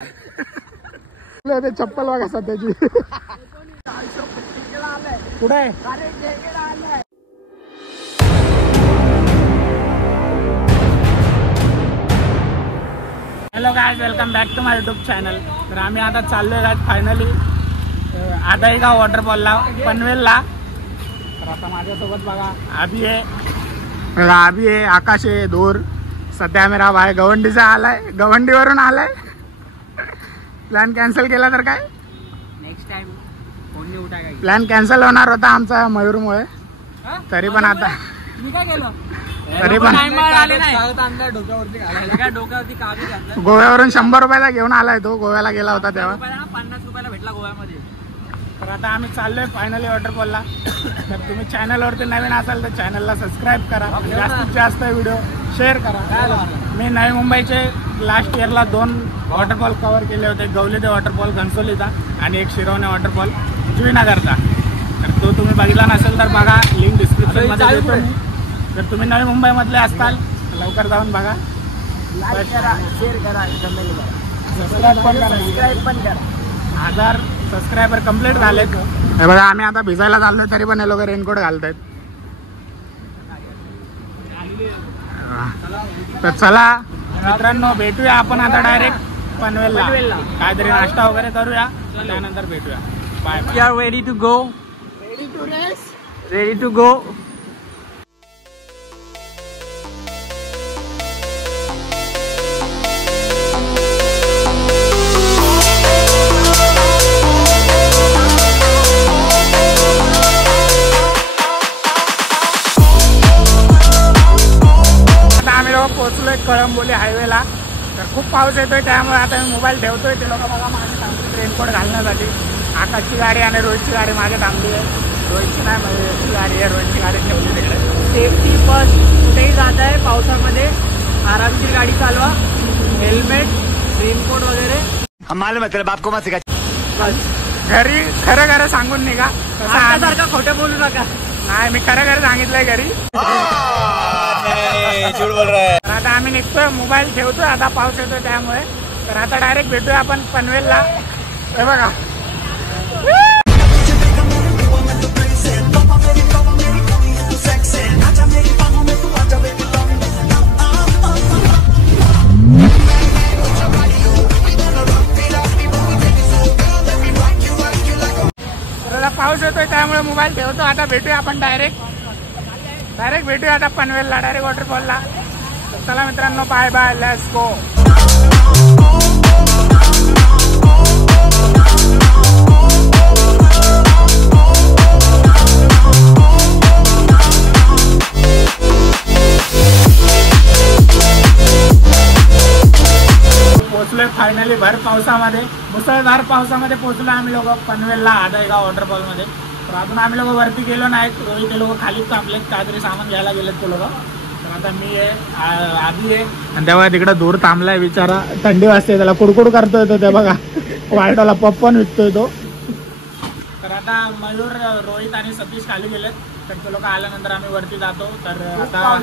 ते चप्पल बघा सध्याची कुठे hello guys, welcome back to my YouTube channel. तर आम्ही आता चाललोय गाइस फायनली आदाईगाव वॉटरफॉलला पनवेलला. तर आता माझ्यासोबत बघा अभि आहे, आकाश आहे, धूर. सध्या मेरा भाई गवंडीचा आलाय, गवंडीवरून आलाय. प्लॅन कॅन्सल केला तर काय नेक्स्ट टाइम फोन नाही उठाय. प्लॅन कॅन्सल होणार होता आमचा मयूरमुळे. तरी पण आता मी काय केलं तरी पण डोक्यावरती कावी घातलं. गोव्यावरून 100 रुपयाला घेऊन आलाय तो. गोव्याला गेला होता तेव्हा. 50 रुपयाला भेटला गोव्यामध्ये. तर आता आम्ही चाललोय फायनली वॉटरफॉलला. तर तुम्ही चॅनलवरती नवीन असाल तर चॅनलला सबस्क्राईब करा, जास्तीत जास्त व्हिडिओ शेअर करा. मी नवी मुंबईचे लास्ट इयरला 2 वॉटरफॉल कव्हर केले होते. गवलेदे वॉटरफॉल घनसोलीचा आणि एक शिरवणे वॉटरफॉल जुईनगरचा. तर तो तुम्ही बघितला नसेल तर बघा, लिंक डिस्क्रिप्शनमध्ये देतो मी. जर तुम्ही नवी मुंबईमधले असताल तर लवकर जाऊन बघा. लाईक करा, शेअर करा, कमेंट करा, सबस्क्राईब पण करा. 1000 सबस्क्रायबर कंप्लीट झालेत. हे बघा आम्ही आता भिजायला चाललोय तरी पण हे लोक रेनकोट घालतायत. तर चला मित्रांनो, भेटूया आपण आता डायरेक्ट पनवेलला. काहीतरी नाश्ता वगैरे करूया, त्यानंतर भेटूया. Bye. We are ready to go. Ready to go. पोहोचलोय कळंबोली हायवेला. तर खूप पाऊस येतोय, त्यामुळे आता मी मोबाईल ठेवतोय. ते लोक बघा मागे थांबले रेनकोट घालण्यासाठी. आकाशची गाडी आणि रोहितची गाडी मागे थांबली आहे. रोहितची नाही, मयूरची गाडी आहे. रोहितची गाडी ठेवली तिकडे. Safety first. कुठेही जात आहे पावसामध्ये आरामशीर गाडी चालवा. हेल्मेट, रेनकोट वगैरे. मालूम आहे बाप को मत सिखा. घरी खरं सांगून निघा. सारखं खोटं बोलू नका. नाही, मी खरं सांगितलंय घरी. आता आम्ही निघतोय, मोबाईल ठेवतोय. आता पाऊस येतोय त्यामुळे. तर आता डायरेक्ट भेटूया आपण पनवेलला. हे बघा पाऊस येतोय त्यामुळे मोबाईल ठेवतो. आता भेटूया आपण डायरेक्ट भेटूया आता पनवेलला, डायरेक्ट वॉटरफॉलला. चला मित्रांनो, बाय बाय, लेट्स गो. पोहोचलोय फायनली भर पावसामध्ये, मुसळधार पावसामध्ये पोहोचलो आम्ही लोक पनवेलला आदाईगाव वॉटरफॉलमध्ये. तर अजून आम्ही लोक वरती गेलो नाहीत. रोहित ते लोक खालीच थांबलेत, काहीतरी सामान घ्यायला गेलेत ते लोक. तर आता मी आहे, आधी आहे. आणि तेव्हा तिकडे दूर थांबलाय बिचारा. थंडी वाजते, त्याला कुडकुड करतोय तो. ते बघा वाईटवाला पप्पन विकतोय तो. तर आता मयूर, रोहित आणि सतीश खाली गेलेत. तर ते लोक आल्यानंतर आम्ही वरती जातो. तर आता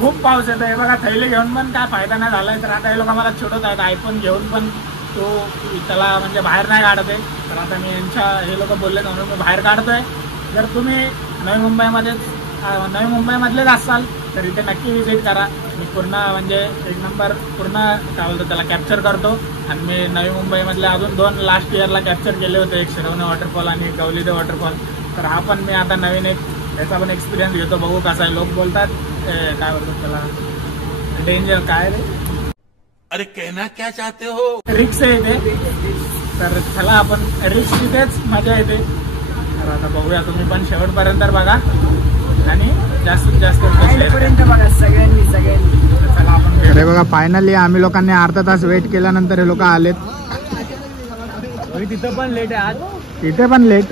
खूप पाऊस येतो. हे बघा थैली घेऊन पण काय फायदा नाही झालाय. तर आता हे लोक मला छोटत आहेत. आयफोन घेऊन पण तो त्याला म्हणजे बाहेर नाही काढत आहे. तर आता मी हे लोक बोलले म्हणून मी बाहेर काढतोय. जर तुम्ही नवी मुंबईमधलेच असाल तर इथे नक्की विजिट करा. मी पूर्ण म्हणजे एक नंबर पूर्ण काय बोलतो त्याला कॅप्चर करतो. आणि मी नवी मुंबईमधले अजून 2 लास्ट इयरला कॅप्चर केले होते, एक शिरवणे वॉटरफॉल आणि गवलेदे वॉटरफॉल. तर हा पण मी आता नवीन एक याचा पण एक्सपिरियन्स घेतो, बघू कसा आहे. लोक बोलतात काय बोलतात त्याला डेंजर, काय रे, अरे कहना क्या चाहते हो, रिक्स आहे इथे. तर चला आपण रिक्स तिथेच मजा येते. तर आता बघूया, तुम्ही पण शेवटपर्यंत बघा आणि जास्तीत जास्त बघा सगळ्यांनी. चला आपण. अरे बघा फायनली आम्ही लोकांनी अर्धा तास वेट केल्यानंतर हे लोक आलेत. तिथं पण लेट आहे आज. तिथे पण लेट.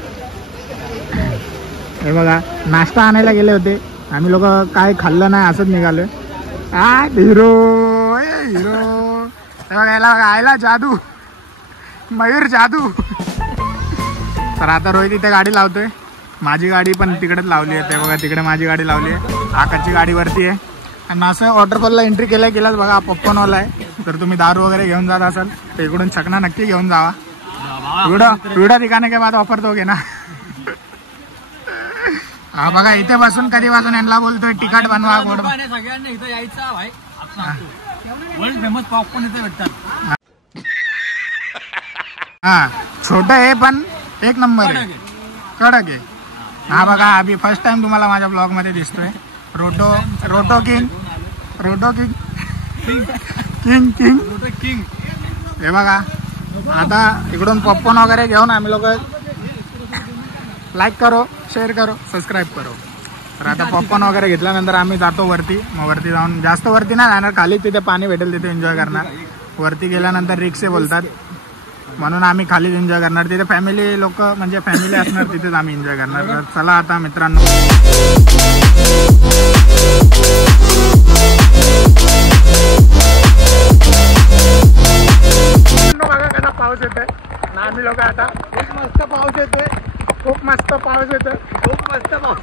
हे बघा नाश्ता आणायला गेले होते आम्ही लोक, काय खाल्लं नाही असंच निघालोय. हिरो हे बघा, याला बघा आयला जादू, मयूर जादू. तर आता रोहित इथे गाडी लावतोय. माझी गाडी पण तिकडेच लावली आहे. ते बघा तिकडे माझी गाडी लावली आहे. आकाशची गाडी वरती आहे. आणि असं वॉटरफॉलला एंट्री केल्याच बघा पप्पनवाला आहे. जर तुम्ही दारू वगैरे घेऊन जात असाल तर इकडून छकना नक्की घेऊन जावा. व्हिडिओ दिखाने के बाद ऑफर दोगे ना. हा बघा इथे बसून कधीपासून यांना बोलतोय तिकीट बनवा. सगळ्यांना इथं यायचं भाई. वर्ल्ड फेमस पॉपकॉर्न इथे भेटतात. हा छोट आहे पण एक नंबर आहे, कडक आहे. हा बघा अभि फर्स्ट टाइम तुम्हाला माझ्या ब्लॉग मध्ये दिसतोय. रोटो किंग हे बघा. आता इकडून पॉपकॉर्न वगैरे घेऊन आम्ही लोक लाईक करो, शेअर करो, सबस्क्राईब करो. तर आता पॉपकॉर्न वगैरे घेतल्यानंतर आम्ही जातो वरती. मग वरती जाऊन जास्त वरती नाही जाणार, खाली तिथे पाणी भेटेल तिथे एन्जॉय करणार. वरती गेल्यानंतर रिक्षे बोलतात म्हणून आम्ही खालीच एन्जॉय करणार. तिथे फॅमिली लोक म्हणजे फॅमिली असणार तिथेच आम्ही एन्जॉय करणार. तर चला आता मित्रांनो. बघा कसा पाऊस येतोय ना. आम्ही लोक आता खूप मस्त पाऊस येतोय, खूप मस्त पाऊस येतोय, खूप मस्त पाऊस.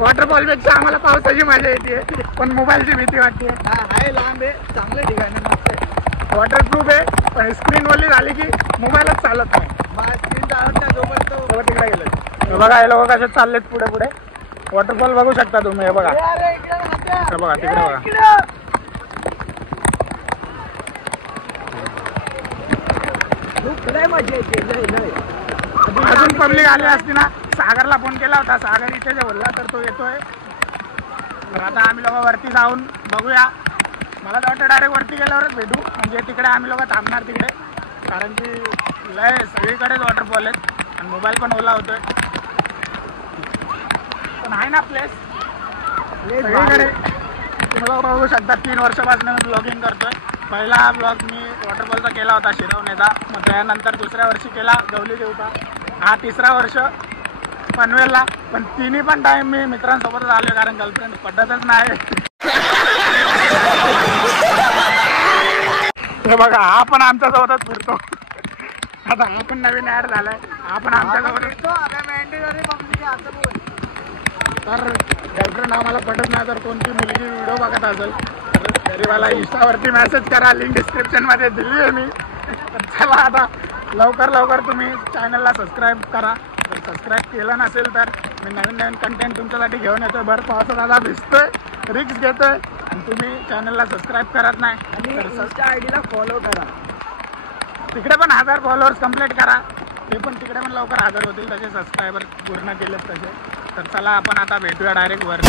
वॉटरफॉल पेक्षा आम्हाला पावसाची मजा येते पण मोबाईलची भीती वाटते. आहे लांब आहे, चांगल्या ठिकाणी मस्त आहे. वॉटरप्रूफ आहे पण स्क्रीन वरली झाली की मोबाईलच चालत नाही. स्क्रीन चालत नाही जोपर्यंत तिकडे गेलं. बघा हे लोक कसे चाललेत पुढे पुढे. वॉटरफॉल बघू शकता तुम्ही. हे बघा, हे बघा तिकडे बघा. अजून पब्लिक आली असती ना. सागरला फोन केला होता, सागर इथे जे बोलला तर तो येतोय. तर आता आम्ही लोक वरती जाऊन बघूया. मला तर वाटतं डायरेक्ट वरती गेल्यावरच भेटू. म्हणजे तिकडे आम्ही लोक थांबणार तिकडे, कारण की लय सगळीकडेच वॉटरफॉल आहेत आणि मोबाईल पण ओला होतोय. पण आहे ना प्लेस सगळीकडे. तुम्हाला बघू शकता 3 वर्षापासून मी ब्लॉगिंग करतोय. पहिला ब्लॉग मी वॉटरफॉलचा केला होता शिरवण्याचा. मग त्यानंतर दुसऱ्या वर्षी केला गवली देवता. हा 3रा वर्ष पनवेलला. पण तिन्ही पण टाइम मी मित्रांसोबतच आलोय कारण गर्लफ्रेंड पद्धतच नाही. हे बघा हा पण आमच्या सोबतच फिरतो. आता हा पण नवीन ऍड झालाय. हा पण आमच्या सोबत. तर गर्लफ्रेंड आम्हाला पटत नाही. तर कोणती मुलगी व्हिडिओ बघत असेल तर तरी मला इंस्टावरती मेसेज करा. लिंक डिस्क्रिप्शन मध्ये दिली आहे मी. तर चला आता लवकर तुम्ही चॅनलला सबस्क्राईब करा. जर सबस्क्राईब केलं नसेल तर मी नवीन कंटेंट तुमच्यासाठी घेऊन येतोय. बरं पावसात आता भिजतोय, रिक्स घेतोय आणि तुम्ही चॅनलला सबस्क्राईब करत नाही. इंस्टा आयडीला फॉलो करा. तिकडे पण 1000 फॉलोअर्स कंप्लीट करा. ते पण तिकडे पण लवकर 1000 होतील. तसे सबस्क्रायबर पूर्ण केलेत तसे. तर चला आपण आता भेटूया डायरेक्ट वर.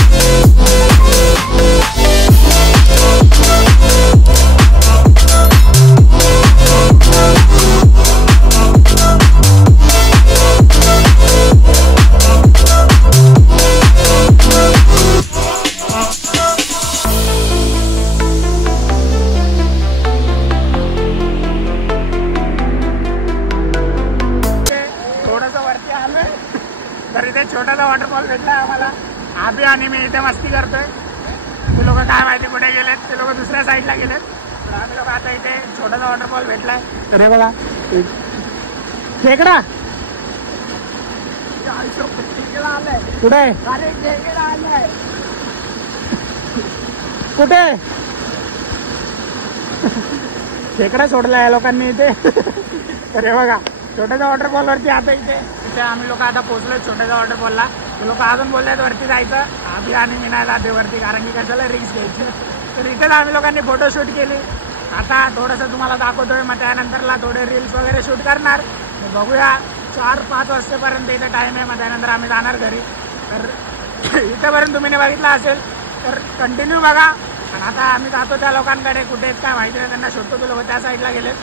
तर इथे छोटासा वॉटरफॉल भेटला आम्हाला. आभी आणि मी इथे मस्ती करतोय. ते लोक काय माहिती कुठे गेलेत, ते लोक दुसऱ्या साईडला गेलेत. तर आम्ही लोक आता इथे छोटासा वॉटरफॉल भेटलाय. तर हे बघा खेकडा कुठे कुठे खेकडा सोडलाय लोकांनी इथे. तर हे बघा छोट्याच्या वॉटरफॉल वरती आता इथे आम्ही लोक आता पोहोचलोय छोट्याच्या वॉटरफॉलला. ते लोक अजून बोलल्यात वरती जायचं. आम्ही आणि मी नाही जाते वरती कारण की कशाला रिस्क घ्यायची. तर इथेच आम्ही लोकांनी फोटोशूट केली. आता थोडंसं तुम्हाला दाखवतोय. मग त्यानंतरला थोडे रील्स वगैरे शूट करणार. बघूया 4-5 वाजतेपर्यंत इथे टाइम आहे. मग त्यानंतर आम्ही जाणार घरी. तर इथेपर्यंत तुम्ही बघितलं असेल तर कंटिन्यू बघा. आणि आता आम्ही जातो त्या लोकांकडे. कुठे आहेत काय माहिती नाही. त्यांना शोधतो. ते लोक त्या साईडला गेलेत.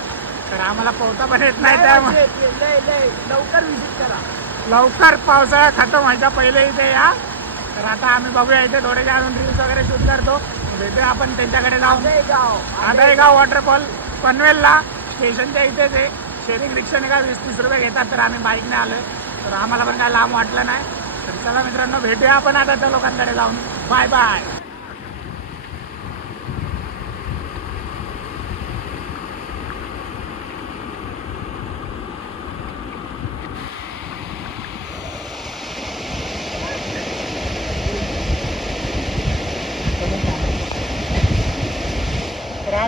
तर आम्हाला पोहता पण येत नाही. त्यामुळे लवकर विजिट करा. लवकर पावसाळा खतम व्हायचा पहिले इथे या. तर आता आम्ही बघूया इथे थोडेसे अजून रील्स वगैरे शूट करतो. भेटूया आपण त्यांच्याकडे जाऊन. आदयगाव वॉटरफॉल पनवेलला स्टेशनच्या इथेच आहे. शेअरिंग रिक्षाने काय 20-30 रुपये घेतात. तर आम्ही बाईकने आलोय. तर आम्हाला पण काय लांब वाटलं नाही. तर चला मित्रांनो भेटूया आपण आता त्या लोकांकडे जाऊन. Bye bye.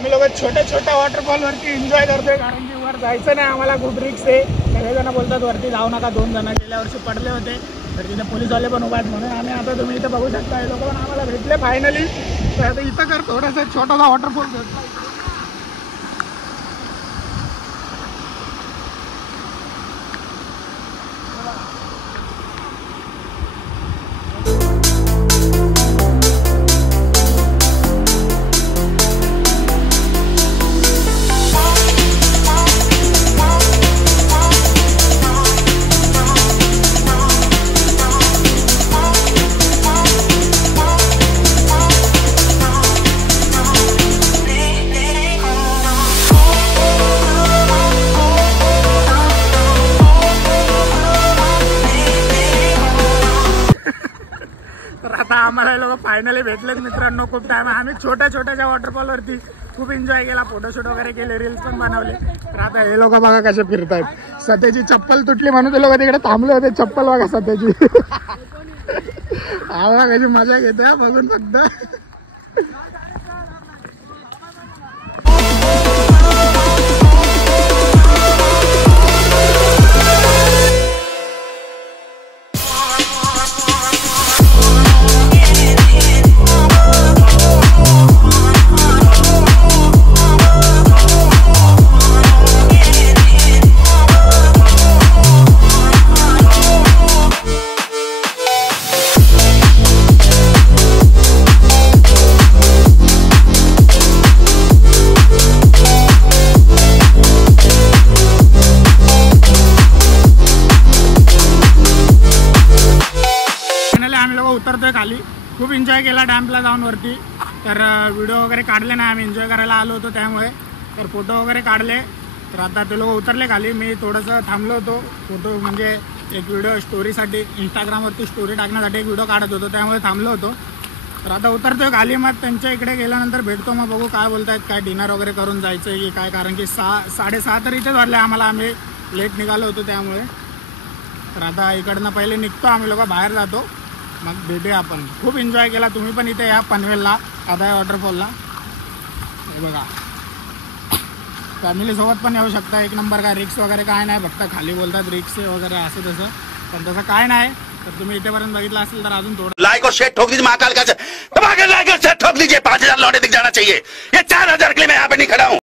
आम्ही लोक छोट्या छोट्या वॉटरफॉल वरती एन्जॉय करतोय, कारण की वर जायचं नाही आम्हाला, खूप रिक्स आहे. सगळेजण बोलतात वरती जाऊ नका, 2 जण गेल्या वर्षी पडले होते, तर तिथे पोलीसवाले पण उभा आहेत. म्हणून आम्ही आता तुम्ही इथं बघू शकता, हे लोक पण आम्हाला भेटले फायनली. तर आता इथं कर थोडासा छोटासा वॉटरफॉल भेटला. आम्हाला लोक फायनली भेटलेत मित्रांनो. खूप टाइम आम्ही छोट्या छोट्याच्या वॉटरफॉल वरती खूप एन्जॉय केला, फोटोशूट वगैरे केले, रील्स पण बनवले. तर आता हे लोक बघा कसे फिरतायत. सध्याची चप्पल तुटली म्हणून ते लोक तिकडे थांबले होते. चप्पल बघा सध्याची. आवा कशी मजा घेते बघून फक्त. उतरतोय खाली. खूप एन्जॉय केला डॅम्पला जाऊन वरती. तर व्हिडिओ वगैरे काढले नाही, आम्ही एन्जॉय करायला आलो होतो त्यामुळे. तर फोटो वगैरे काढले. तर आता ते लोक उतरले खाली. मी थोडंसं थांबलो होतो, फोटो म्हणजे एक व्हिडिओ स्टोरीसाठी, इंस्टाग्रामवरती स्टोरी टाकण्यासाठी एक व्हिडिओ काढत होतो, त्यामुळे थांबलो होतो. तर आता उतरतोय खाली. मग त्यांच्या इकडे गेल्यानंतर भेटतो, मग बघू काय बोलतायत, काय डिनर वगैरे करून जायचं आहे की काय, कारण की 6-6:30 तर इथेच वाजले आम्हाला, आम्ही लेट निघालो होतो त्यामुळे. तर आता इकडनं पहिले निघतो आम्ही लोक, बाहेर जातो, मग भेटूया आपण. खूप एन्जॉय केला. तुम्ही पण इथे या पनवेलला अदाय वॉटरफॉलला. हे बघा, फॅमिलीसोबत पण येऊ शकता. एक नंबर. काय रिक्स वगैरे काय नाही, फक्त खाली बोलतात रिक्स वगैरे असं तसं, पण तसं काय नाही. तर तुम्ही इथेपर्यंत बघितलं असेल तर अजून थोडं लाइक और शेयर ठोक दीजिए, महाकाल का लाइक और शेयर ठोक दीजिए. 5,000 लौटे दिख जाना चाहिए. ये 4,000 के लिए मैं यहाँ पे नहीं खड़ा हूँ.